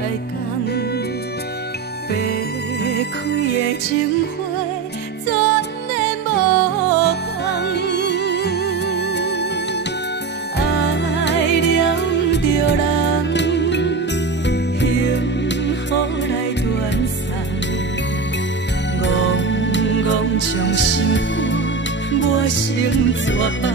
讲，白开的情花全然无香。爱念着人，幸福来断送，戆戆将心肝抹成蛇棒。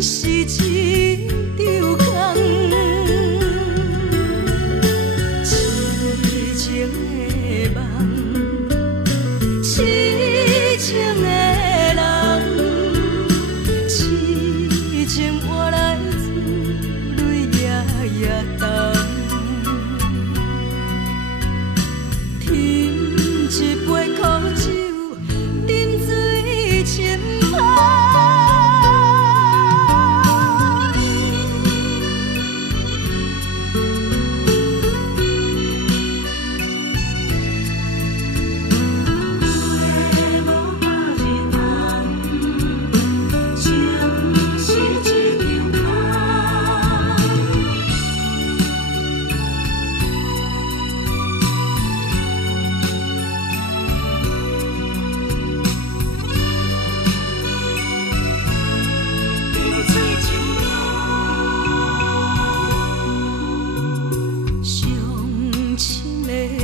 是一场空，痴情的梦，痴情的人，痴情换来珠泪夜夜澹，添一杯苦酒，饮水深芳。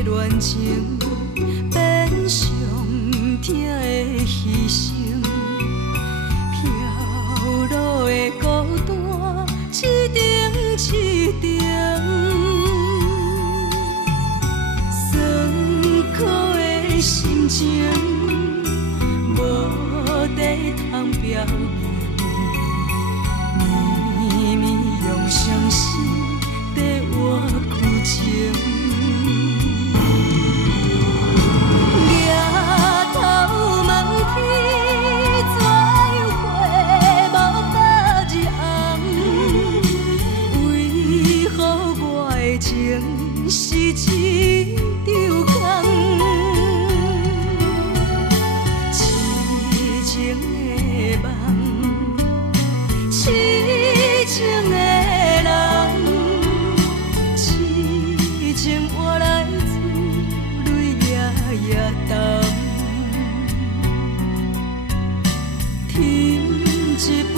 恋情变上疼的牺牲，飘落的孤单一程一程，酸苦的心情无地通表明，绵绵用伤心在换旧情。情是一场空，痴情的梦，痴情的人，痴情换来珠泪夜夜澹，添一杯